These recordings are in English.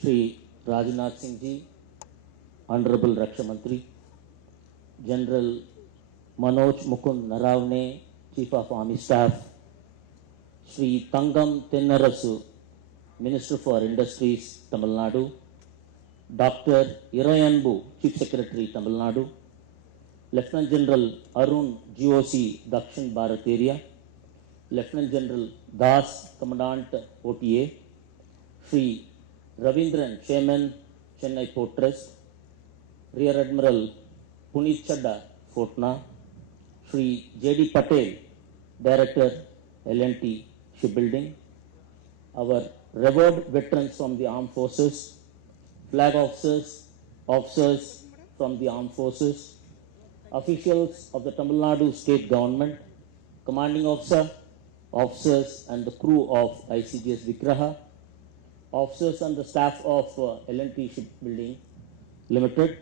Shri Rajnath Singh Ji, Honorable Raksha Mantri, General Manoj Mukund Naravne, Chief of Army Staff, Shri Tangam Tennarasu, Minister for Industries, Tamil Nadu, Dr. Irayanbu, Chief Secretary, Tamil Nadu, Lieutenant General Arun, GOC, Dakshin Bharat Area, Lieutenant General Das, Commandant OTA, Shri Ravindran, Chairman, Chennai Port Trust, Rear Admiral Puneet Chadda, Fortna, Shri J.D. Patel, Director, L&T Shipbuilding, our revered veterans from the armed forces, flag officers, officers from the armed forces, officials of the Tamil Nadu state government, commanding officer, officers and the crew of ICGS Vikraha, officers and the staff of L&T Shipbuilding Limited,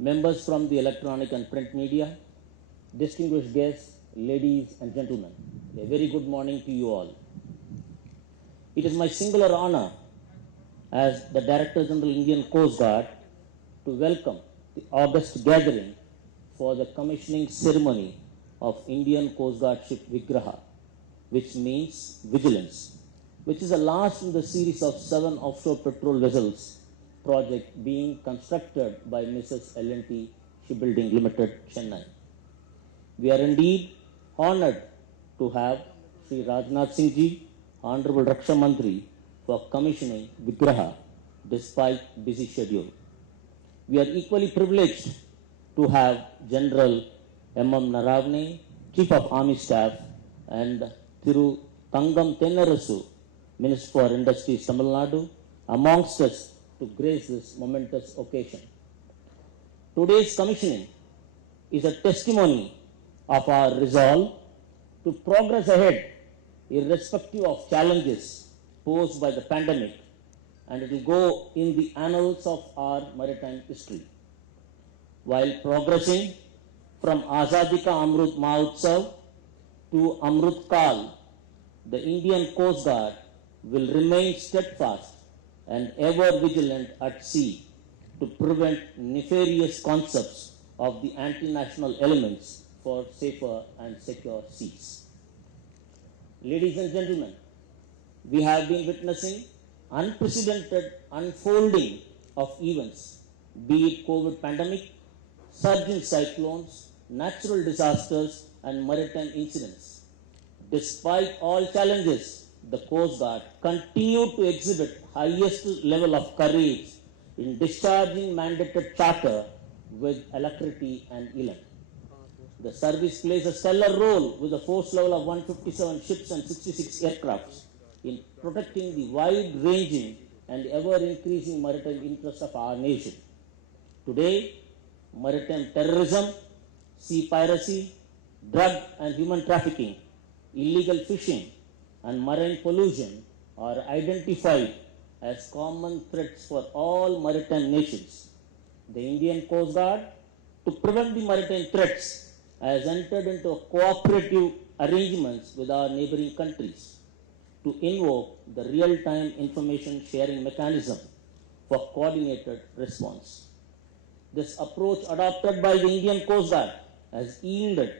members from the electronic and print media, distinguished guests, ladies and gentlemen, a very good morning to you all. It is my singular honor as the Director General Indian Coast Guard to welcome the August gathering for the commissioning ceremony of Indian Coast Guard ship Vigraha, which means vigilance, which is the last in the series of 7 offshore patrol vessels project being constructed by Mrs. L&T Shipbuilding Limited, Chennai. We are indeed honored to have Shri Rajnath Singh Ji, Honorable Raksha Mantri, for commissioning Vigraha despite busy schedule. We are equally privileged to have General M.M. Naravne, Chief of Army Staff, and Thiru Tangam Tennarasu, Minister for Industries, Tamil Nadu, amongst us to grace this momentous occasion. Today's commissioning is a testimony of our resolve to progress ahead irrespective of challenges posed by the pandemic, and it will go in the annals of our maritime history. While progressing from Azadi Ka Amrut Mahotsav to Amrut Kal, the Indian Coast Guard will remain steadfast and ever vigilant at sea to prevent nefarious concepts of the anti-national elements for safer and secure seas. Ladies and gentlemen, we have been witnessing unprecedented unfolding of events, be it COVID pandemic, surge in cyclones, natural disasters, and maritime incidents. Despite all challenges, the Coast Guard continued to exhibit highest level of courage in discharging mandated charter with alacrity and elan. The service plays a stellar role with a force level of 157 ships and 66 aircrafts in protecting the wide-ranging and ever-increasing maritime interests of our nation. Today, maritime terrorism, sea piracy, drug and human trafficking, illegal fishing, and marine pollution are identified as common threats for all maritime nations. The Indian Coast Guard, to prevent the maritime threats, has entered into cooperative arrangements with our neighboring countries to invoke the real-time information sharing mechanism for coordinated response. This approach adopted by the Indian Coast Guard has yielded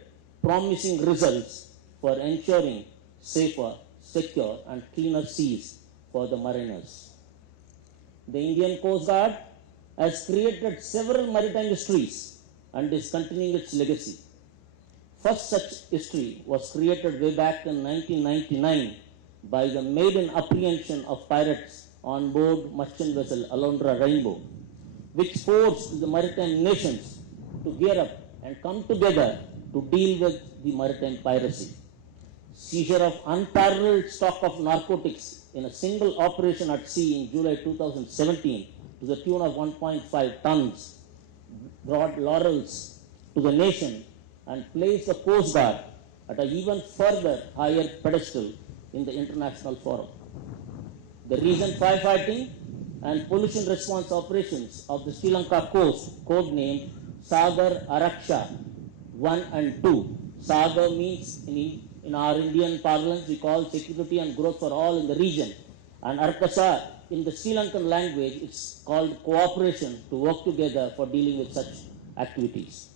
promising results for ensuring safer, secure, and cleaner seas for the mariners. The Indian Coast Guard has created several maritime histories and is continuing its legacy. First such history was created way back in 1999 by the maiden apprehension of pirates on board merchant vessel Alondra Rainbow, which forced the maritime nations to gear up and come together to deal with the maritime piracy. Seizure of unparalleled stock of narcotics in a single operation at sea in July 2017 to the tune of 1.5 tons brought laurels to the nation and placed the Coast Guard at an even further higher pedestal in the international forum. The recent firefighting and pollution response operations of the Sri Lanka coast, codenamed Sagar Araksha 1 and 2. Sagar means in our Indian parlance we call security and growth for all in the region, and Arkasa in the Sri Lankan language it's called cooperation, to work together for dealing with such activities.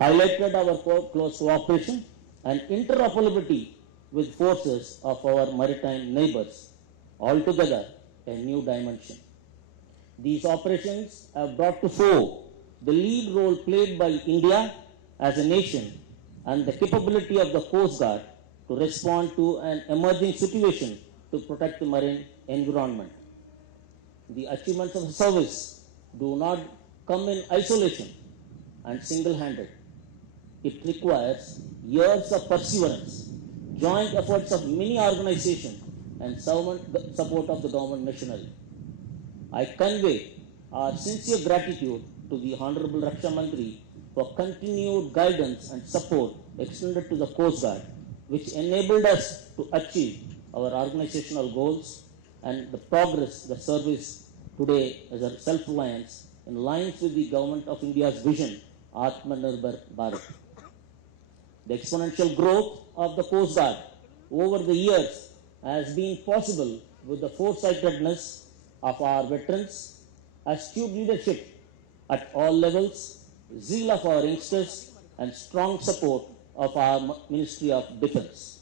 Highlighted our close cooperation and interoperability with forces of our maritime neighbors, altogether a new dimension. These operations have brought to fore the lead role played by India as a nation and the capability of the Coast Guard to respond to an emerging situation to protect the marine environment. The achievements of the service do not come in isolation and single-handed. It requires years of perseverance, joint efforts of many organizations, and support of the government machinery. I convey our sincere gratitude to the Honorable Raksha Mantri for continued guidance and support extended to the Coast Guard, which enabled us to achieve our organizational goals and the progress the service today as a self-reliance in lines with the Government of India's vision, Atmanirbhar Bharat. The exponential growth of the Coast Guard over the years has been possible with the foresightedness of our veterans, astute leadership at all levels, zeal of our youngsters, and strong support of our Ministry of Defence.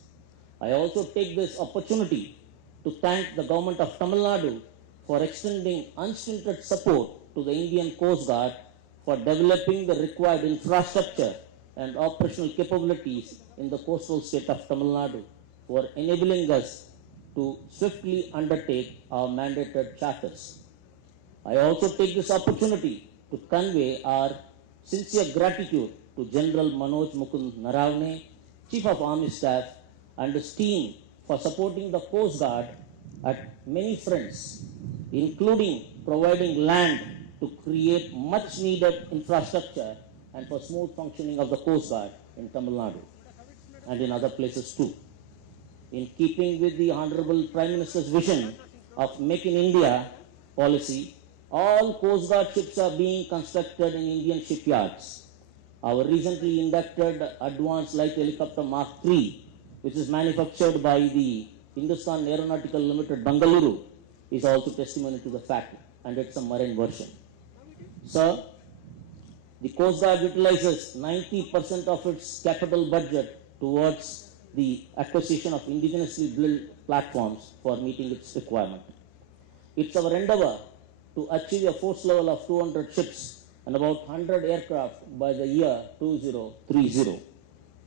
I also take this opportunity to thank the Government of Tamil Nadu for extending unstinted support to the Indian Coast Guard for developing the required infrastructure and operational capabilities in the coastal state of Tamil Nadu, for enabling us to swiftly undertake our mandated charters. I also take this opportunity to convey our sincere gratitude to General Manoj Mukund Naravne, Chief of Army Staff, and his team for supporting the Coast Guard at many fronts, including providing land to create much needed infrastructure and for smooth functioning of the Coast Guard in Tamil Nadu and in other places too. In keeping with the Honorable Prime Minister's vision of Make in India policy, all Coast Guard ships are being constructed in Indian shipyards. Our recently inducted Advanced Light Helicopter Mark III, which is manufactured by the Hindustan Aeronautical Limited, Bengaluru, is also testimony to the fact, and it's a marine version. Sir, the Coast Guard utilizes 90% of its capital budget towards the acquisition of indigenously built platforms for meeting its requirement. It's our endeavor to achieve a force level of 200 ships and about 100 aircraft by the year 2030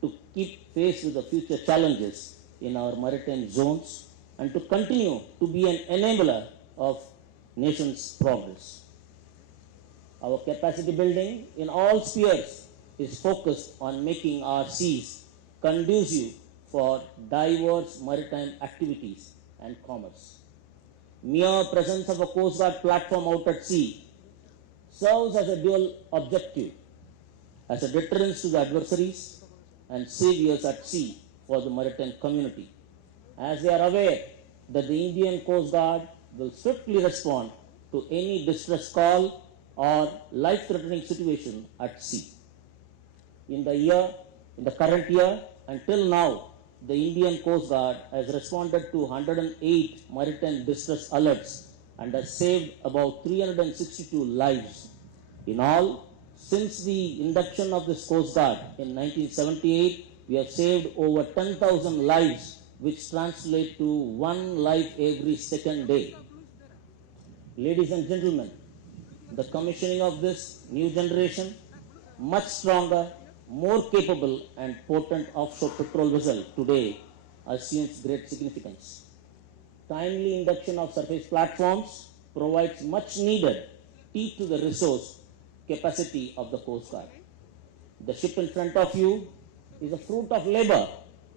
to keep pace with the future challenges in our maritime zones and to continue to be an enabler of nation's progress. Our capacity building in all spheres is focused on making our seas conducive for diverse maritime activities and commerce. Mere presence of a Coast Guard platform out at sea serves as a dual objective, as a deterrence to the adversaries and saviors at sea for the maritime community, as they are aware that the Indian Coast Guard will swiftly respond to any distress call or life-threatening situation at sea. In the current year, until now, the Indian Coast Guard has responded to 108 maritime distress alerts and has saved about 362 lives. In all, since the induction of this Coast Guard in 1978, we have saved over 10,000 lives, which translate to 1 life every second day. Ladies and gentlemen, the commissioning of this new generation, much stronger, more capable and potent offshore patrol vessel today assumes great significance. Timely induction of surface platforms provides much needed teeth to the resource capacity of the Coast Guard. The ship in front of you is a fruit of labor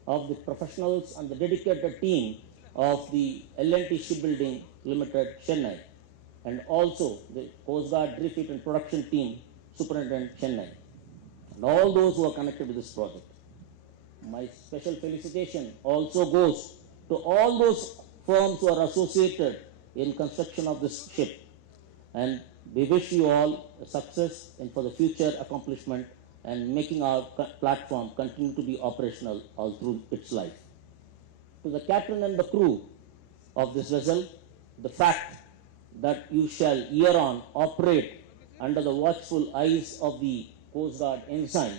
of the professionals and the dedicated team of the L&T Shipbuilding Limited, Chennai, and also the Coast Guard refit and production team, Superintendent Chennai, and all those who are connected to this project. My special felicitation also goes to all those firms who are associated in construction of this ship. And we wish you all success and for the future accomplishment and making our platform continue to be operational all through its life. To the captain and the crew of this vessel, the fact that you shall year on operate under the watchful eyes of the Coast Guard ensign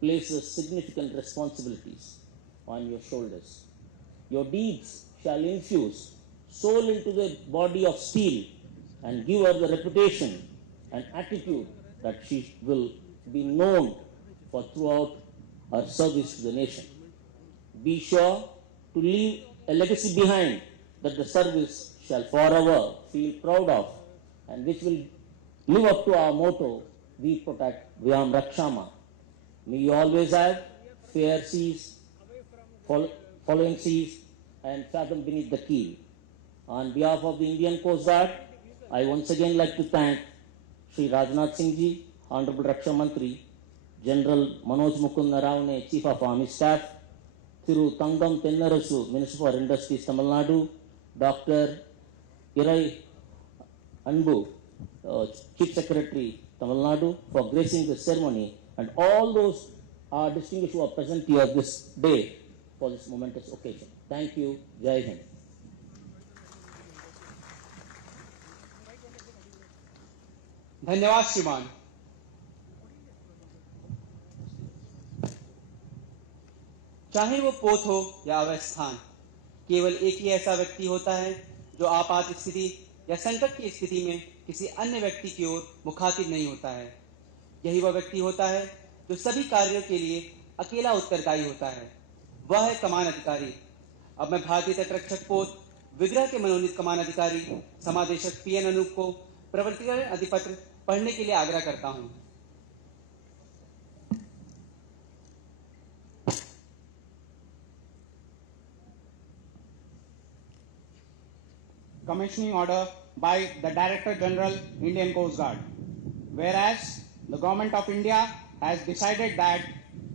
places significant responsibilities on your shoulders. Your deeds shall infuse soul into the body of steel and give her the reputation and attitude that she will be known for throughout her service to the nation. Be sure to leave a legacy behind that the service shall forever feel proud of and which will live up to our motto, we protect, Vyam Rakshama. May you always have fair seas, following seas, and fathom beneath the keel. On behalf of the Indian Coast Guard, I once again like to thank Shri Rajnath Singh Ji, Honorable Raksha Mantri, General Manoj Mukund Naravne, Chief of Army Staff, Thiru Tangam Tennarasu, Minister for Industries, Tamil Nadu, Dr. Irai Anbu, Chief Secretary, Tamil Nadu, for gracing the ceremony, and all those distinguished who are present here this day for this momentous occasion. Thank you. Jai Hind. धन्यवाद श्रीमान। चाहे वो पोत हो या अवस्थान, केवल एक ही ऐसा व्यक्ति होता है जो आपात स्थिति या संकट की स्थिति में किसी अन्य व्यक्ति की ओर मुखातिब नहीं होता है। यही वह व्यक्ति होता है जो सभी कार्यों के लिए अकेला उत्तरदायी होता है। वह है कमान अधिकारी। अब मैं भारतीय तटरक्षक पोत विग्रह के मनोनीत कमान अधिकारी समादेशक पीएन अनूप को प्रवर्तन अधिपत्र पढ़ने के लिए आग्रह करता हूं। Commissioning order by the Director General, Indian Coast Guard. Whereas the Government of India has decided that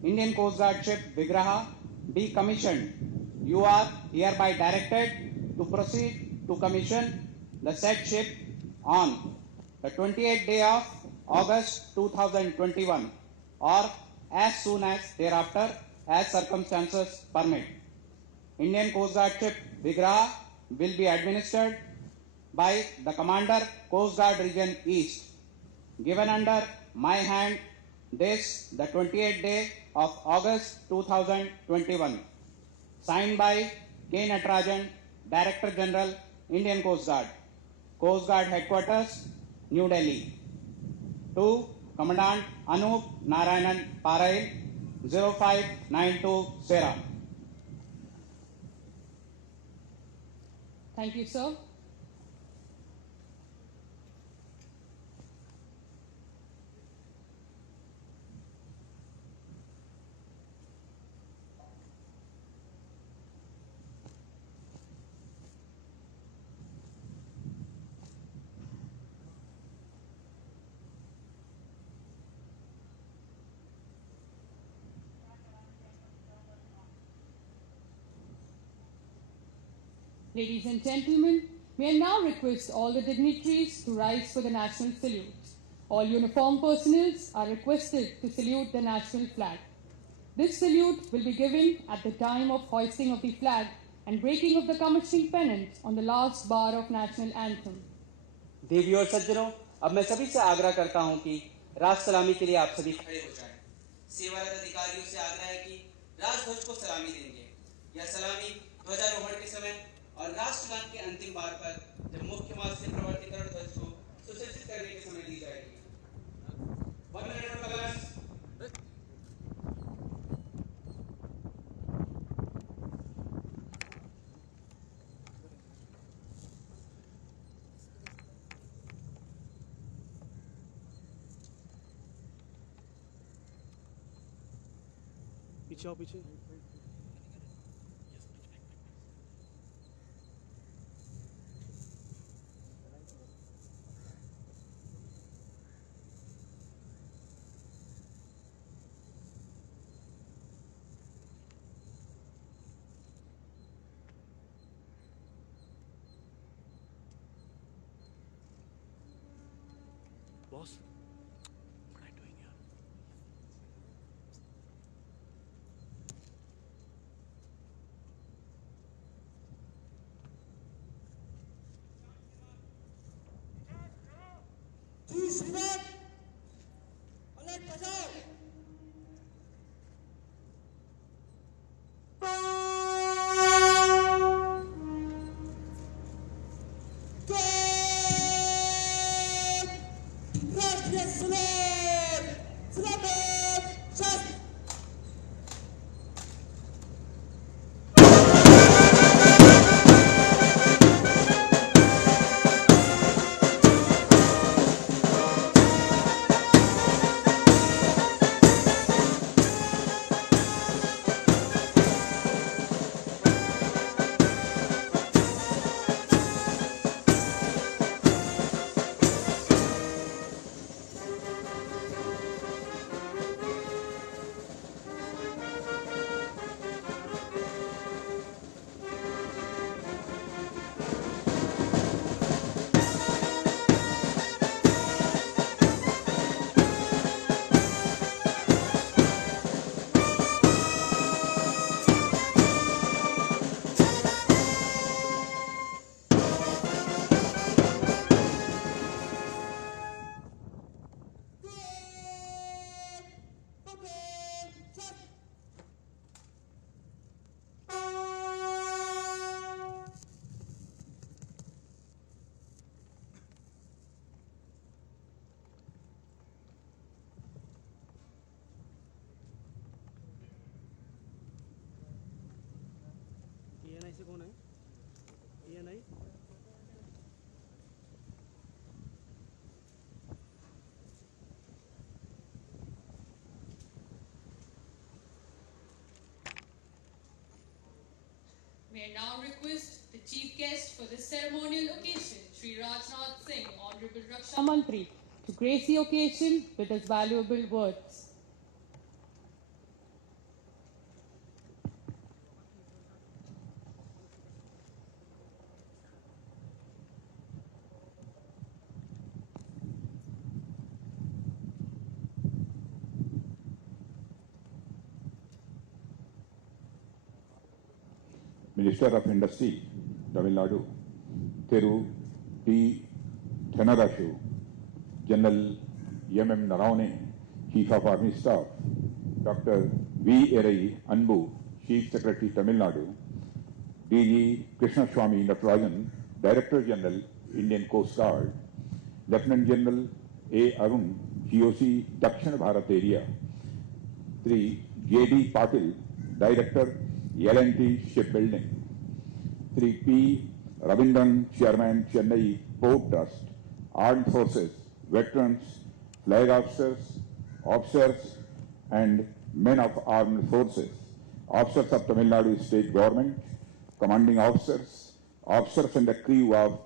Indian Coast Guard ship Vigraha be commissioned, you are hereby directed to proceed to commission the said ship on the 28th day of August 2021 or as soon as thereafter as circumstances permit. Indian Coast Guard ship Vigraha will be administered by the Commander Coast Guard Region East, given under my hand this the 28th day of August 2021, signed by K. Natarajan, Director General, Indian Coast Guard Headquarters, New Delhi. To Commandant Anup Narayanan Parail, 0592 Sera. Thank you, sir. Ladies and gentlemen, may I now request all the dignitaries to rise for the national salute. All uniformed personnel are requested to salute the national flag. This salute will be given at the time of hoisting of the flag and breaking of the commissioning pennant on the last bar of national anthem. देवी और सज्जनों, अब मैं सभी से आग्रह करता हूं कि राष्ट्र सलामी के लिए आप सभी खड़े हो जाएं। सेवारत अधिकारियों से आग्रह है कि राजध्वज को सलामी देंगे। यह सलामी ध्वजारोहण के समय और राष्ट्रगान के अंतिम बार पर जब मुख्य मार्ग से प्रवर्तिकरण ध्वज को सुसज्जित करने के समय दी जाएगी। 1 minute of colors. पीछे आओ पीछे। May I now request the chief guest for this ceremonial occasion, Sri Rajnath Singh, Honorable Raksha Mantri, to grace the occasion with his valuable words. Minister of Industry, Tamil Nadu, Thiru T. Thanarashu, General M.M. Naravane, Chief of Army Staff, Dr. V. Erai Anbu, Chief Secretary, Tamil Nadu, DG Krishnaswamy Natarajan, Director General, Indian Coast Guard, Lieutenant General A. Arun, GOC, Dakshin Bharat Area, 3. J.D. Patil, Director, L&T Shipbuilding, 3. P. Ravindran, Chairman, Chennai Port Trust, Armed Forces, Veterans, Flag Officers, and Men of Armed Forces, Officers of Tamil Nadu State Government, Commanding Officers, Officers and the crew of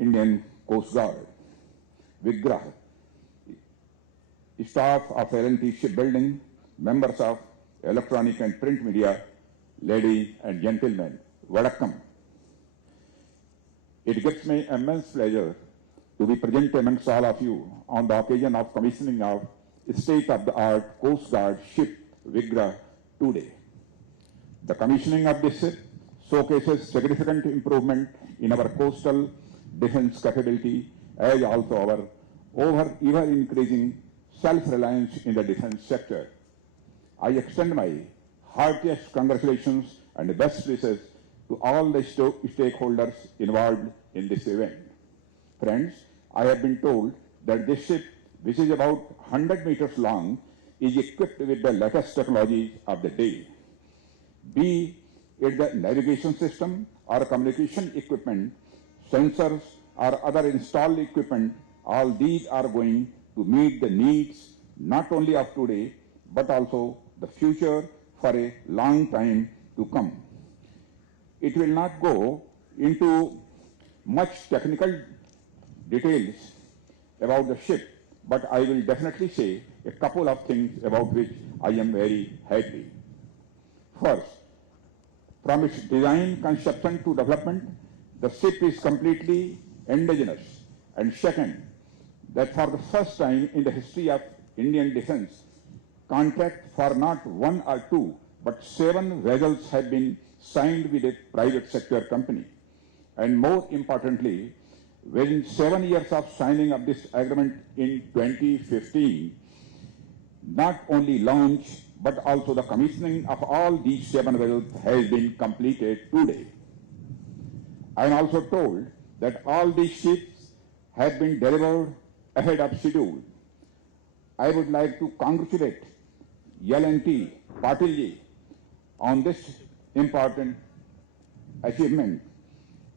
Indian Coast Guard, Vigrah, staff of L&T Shipbuilding, members of electronic and print media, ladies and gentlemen, Vadakkam. It gives me immense pleasure to be present amongst all of you on the occasion of commissioning of state-of-the-art Coast Guard ship Vigrah today. The commissioning of this ship showcases significant improvement in our coastal defense capability as also our ever-increasing self-reliance in the defense sector. I extend my heartiest congratulations and best wishes to all the stakeholders involved in this event. Friends, I have been told that this ship, which is about 100 meters long, is equipped with the latest technology of the day. Be it the navigation system or communication equipment, sensors or other installed equipment, all these are going to meet the needs not only of today, but also the future for a long time to come. It will not go into much technical details about the ship, but I will definitely say a couple of things about which I am very happy. First, from its design, conception to development, the ship is completely indigenous. And second, that for the first time in the history of Indian defense, contract for not 1 or 2, but 7 vessels have been signed with a private sector company. And more importantly, within 7 years of signing of this agreement in 2015, not only launch, but also the commissioning of all these 7 vessels has been completed today. I am also told that all these ships have been delivered ahead of schedule. I would like to congratulate L&T Patilji on this important achievement.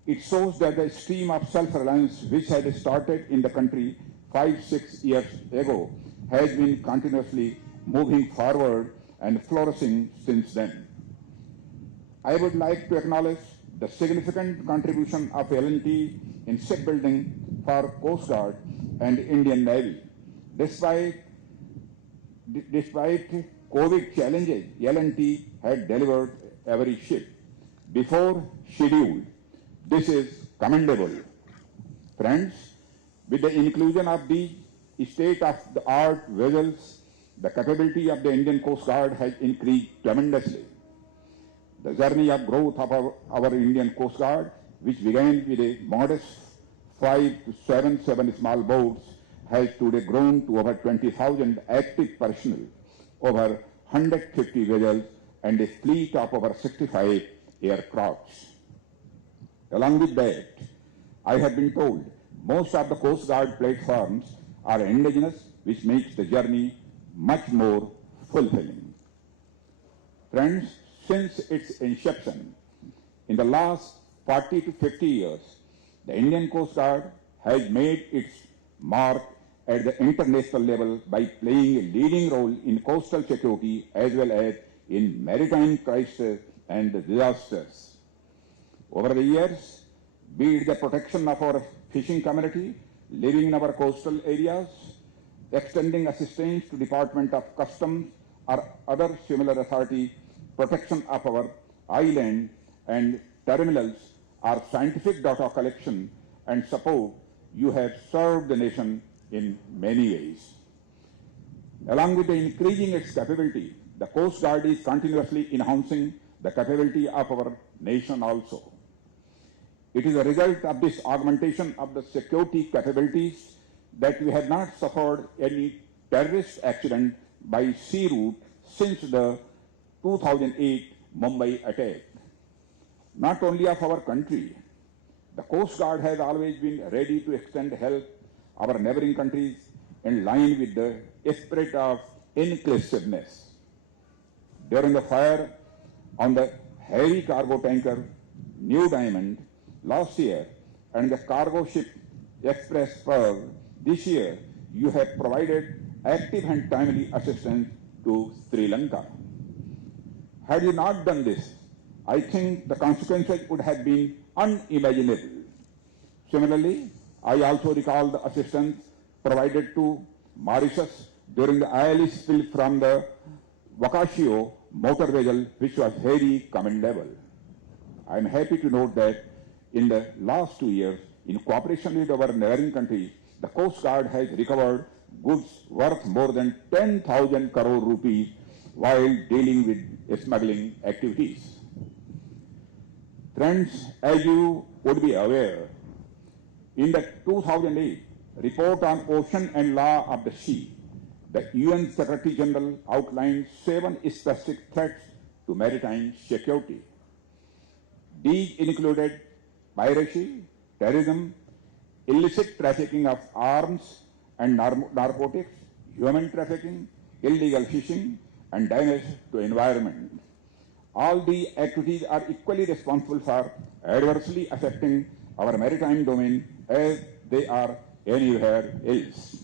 It shows that the stream of self-reliance which had started in the country 5-6 years ago has been continuously moving forward and flourishing since then. I would like to acknowledge the significant contribution of L&T in shipbuilding for Coast Guard and Indian Navy. Despite COVID challenges, L&T had delivered every ship before schedule. This is commendable. Friends, with the inclusion of the state-of-the-art vessels, the capability of the Indian Coast Guard has increased tremendously. The journey of growth of our Indian Coast Guard, which began with a modest 5 to 7 small boats, has today grown to over 20,000 active personnel, over 150 vessels, and a fleet of over 65 aircrafts. Along with that, I have been told most of the Coast Guard platforms are indigenous, which makes the journey much more fulfilling. Friends, since its inception, in the last 40 to 50 years, the Indian Coast Guard has made its mark at the international level by playing a leading role in coastal security as well as in maritime crises and disasters. Over the years, be it the protection of our fishing community living in our coastal areas, extending assistance to Department of Customs or other similar authority, protection of our island and terminals, or scientific data collection and support, you have served the nation in many ways. Along with the increasing its capability, the Coast Guard is continuously enhancing the capability of our nation also. It is a result of this augmentation of the security capabilities that we have not suffered any terrorist accident by sea route since the 2008 Mumbai attack. Not only of our country, the Coast Guard has always been ready to extend help our neighboring countries in line with the spirit of inclusiveness. During the fire on the heavy cargo tanker New Diamond last year and the cargo ship Express Pearl this year, you have provided active and timely assistance to Sri Lanka. Had you not done this, I think the consequences would have been unimaginable. Similarly, I also recall the assistance provided to Mauritius during the oil spill from the Wakashio motor vessel, which was very commendable. I am happy to note that in the last 2 years, in cooperation with our neighboring countries, the Coast Guard has recovered goods worth more than 10,000 crore rupees while dealing with smuggling activities. Friends, as you would be aware, in the 2008 report on ocean and law of the sea, the UN Secretary General outlined 7 specific threats to maritime security. These included piracy, terrorism, illicit trafficking of arms and narcotics, human trafficking, illegal fishing, and damage to environment. All these activities are equally responsible for adversely affecting our maritime domain as they are anywhere else.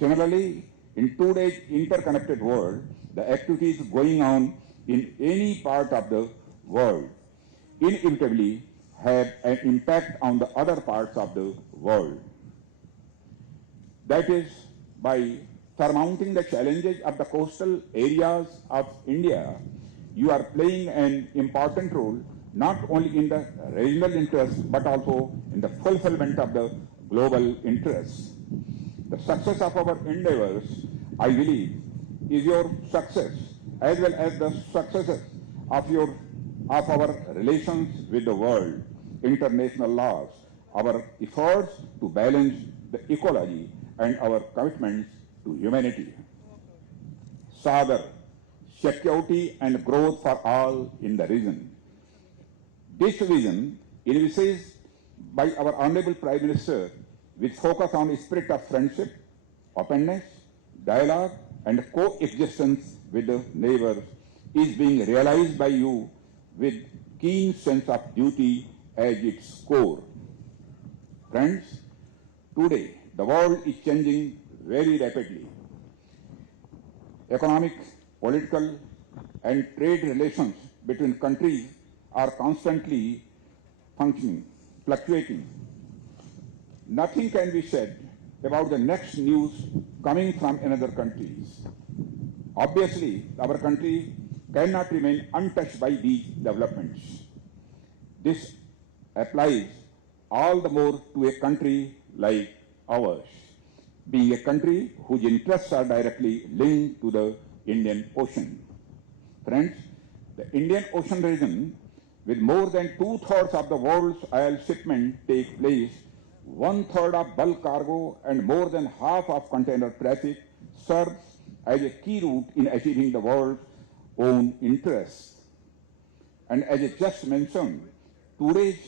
Similarly, in today's interconnected world, the activities going on in any part of the world inevitably have an impact on the other parts of the world. That is, by surmounting the challenges of the coastal areas of India, you are playing an important role not only in the regional interests but also in the fulfillment of the global interests. The success of our endeavors, I believe, is your success as well as the successes of our relations with the world, international laws, our efforts to balance the ecology and our commitments to humanity. Sagar, security and growth for all in the region. This vision, envisaged by our Honorable Prime Minister, with focus on a spirit of friendship, openness, dialogue, and coexistence with the neighbors, is being realized by you with keen sense of duty as its core. Friends, today the world is changing very rapidly. Economic, political, and trade relations between countries are constantly fluctuating. Nothing can be said about the next news coming from another countries. Obviously, our country cannot remain untouched by these developments. This applies all the more to a country like ours, being a country whose interests are directly linked to the Indian Ocean. Friends, the Indian Ocean region, with more than 2/3 of the world's oil shipment take place, 1/3 of bulk cargo and more than half of container traffic, serves as a key route in achieving the world's own interests. And as I just mentioned, today's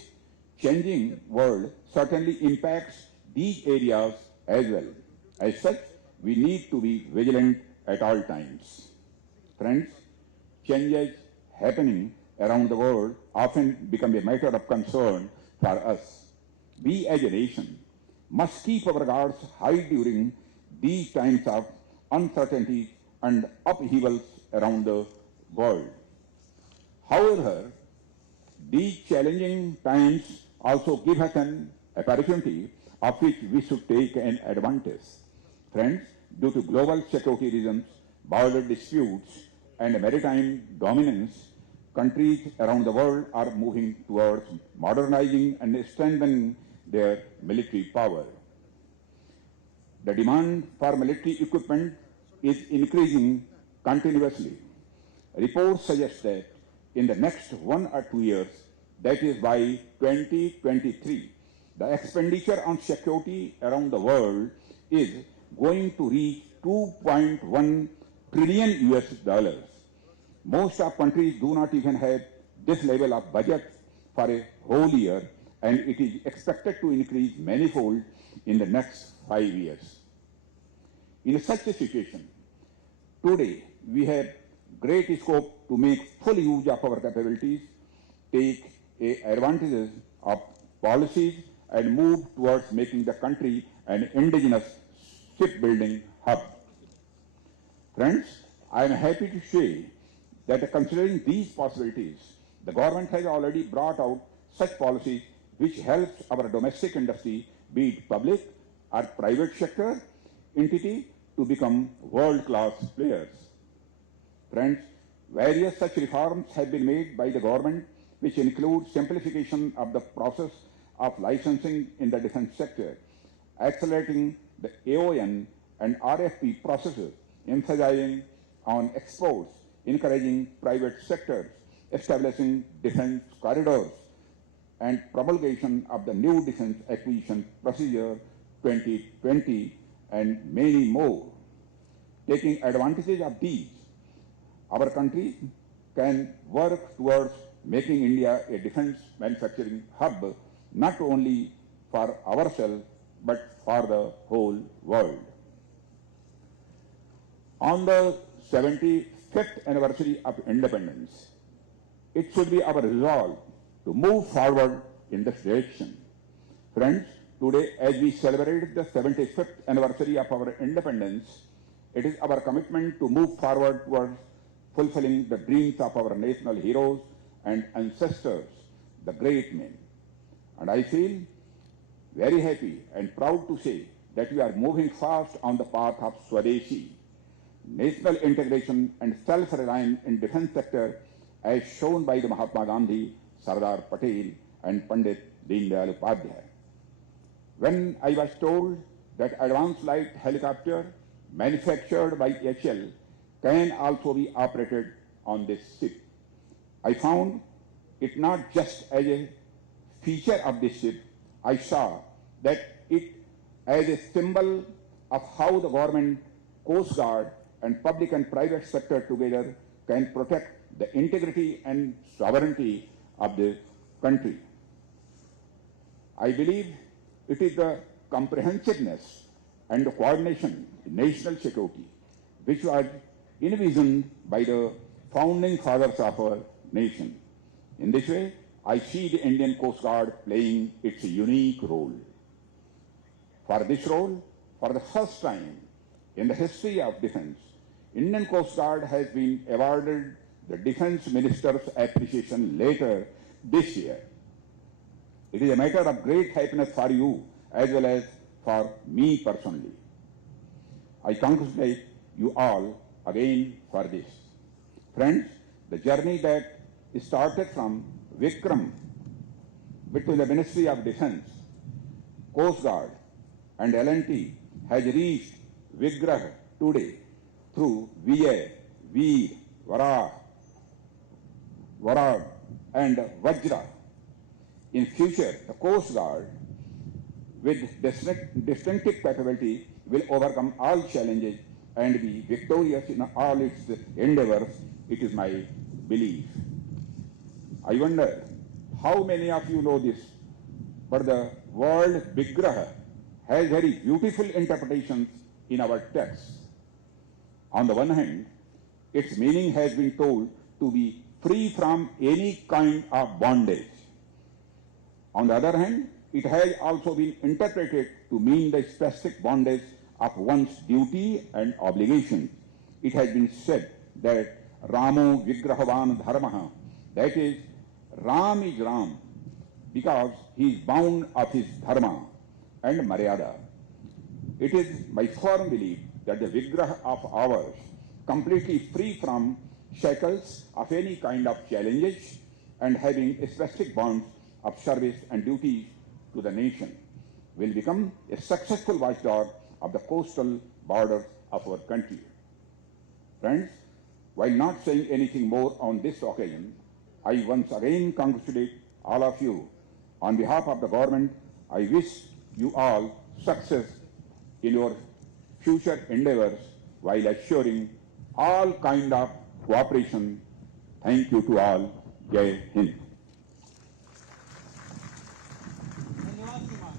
changing world certainly impacts these areas as well. As such, we need to be vigilant at all times. Friends, changes happening around the world often become a matter of concern for us. We as a nation must keep our guards high during these times of uncertainty and upheavals around the world. However, These challenging times also give us an opportunity of which we should take an advantage. Friends, due to global security reasons, border disputes, and maritime dominance, countries around the world are moving towards modernizing and strengthening their military power. The demand for military equipment is increasing continuously. Reports suggest that in the next 1 or 2 years, that is by 2023, the expenditure on security around the world is going to reach $2.1 trillion US. Most of countries do not even have this level of budget for a whole year, and it is expected to increase manifold in the next 5 years. In such a situation, today we have great scope to make full use of our capabilities, take advantages of policies, and move towards making the country an indigenous shipbuilding hub. Friends, I am happy to say that considering these possibilities, the government has already brought out such policies which helps our domestic industry, be it public or private sector entity, to become world-class players. Friends, various such reforms have been made by the government, which include simplification of the process of licensing in the defense sector, accelerating the AON and RFP processes, emphasizing on exports, encouraging private sectors, establishing defense corridors, and promulgation of the new Defense Acquisition Procedure 2020, and many more. Taking advantage of these, our country can work towards making India a defense manufacturing hub, not only for ourselves, but for the whole world. On the 75th anniversary of independence, it should be our resolve to move forward in this direction. Friends, today, as we celebrate the 75th anniversary of our independence, it is our commitment to move forward towards fulfilling the dreams of our national heroes and ancestors, the great men. And I feel very happy and proud to say that we are moving fast on the path of Swadeshi, national integration and self-reliance in defense sector, as shown by the Mahatma Gandhi, Sardar Patel, and Pandit Deen Dayal Upadhyay. When I was told that advanced light helicopter manufactured by HL can also be operated on this ship, I found it not just as a feature of this ship, I saw that it as a symbol of how the government, Coast Guard, and public and private sector together can protect the integrity and sovereignty of the country. I believe it is the comprehensiveness and the coordination in national security which was envisioned by the founding fathers of our nation. In this way, I see the Indian Coast Guard playing its unique role. For this role, for the first time in the history of defense, Indian Coast Guard has been awarded the Defense Minister's Appreciation Letter this year. It is a matter of great happiness for you as well as for me personally. I congratulate you all again for this. Friends, the journey that started from Vikram between the Ministry of Defense, Coast Guard, and L&T has reached Vigrah today through Vijay, Veer, Varad, and Vajra. In future, the Coast Guard, with distinctive capability, will overcome all challenges and be victorious in all its endeavors, it is my belief. I wonder how many of you know this, but the word Vigraha has very beautiful interpretations in our texts. On the one hand, its meaning has been told to be free from any kind of bondage. On the other hand, it has also been interpreted to mean the specific bondage of one's duty and obligation. It has been said that Ramo Vigrahavan Dharmaha, that is, Ram is Ram because he is bound of his dharma and maryada. It is my firm belief that the Vigraha of ours, completely free from shackles of any kind of challenges and having specific bonds of service and duty to the nation, will become a successful watchdog of the coastal borders of our country. Friends, while not saying anything more on this occasion, I once again congratulate all of you. On behalf of the government, I wish you all success in your future endeavors while assuring all kind of cooperation. Thank you to all. Jai Hind. धन्यवाद श्रीमान।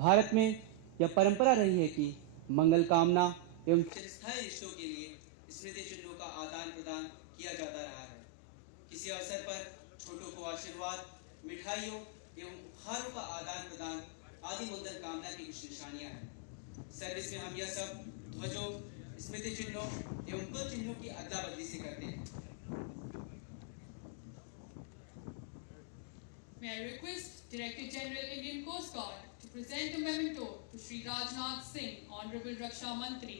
भारत में यह परंपरा रही है कि मंगल कामना एवं चिरस्थायी रिश्तों के लिए स्मृति चिन्हों का आदान प्रदान किया जाता रहा है। किसी अवसर पर छोटों को आशीर्वाद, मिठाइयों एवं उपहारों का आदान प्रदान आदि मंगल कामना की कुछ निशानियां हैं। सर्विस में हम यह सब ध्वजों, स्मृति चिन्हों एवं कुल चिन्हों की अदला बदली से करते हैं। May I request Director General Indian Coast Guard to present a memento to Shri Rajnath Singh, Honorable Raksha Mantri,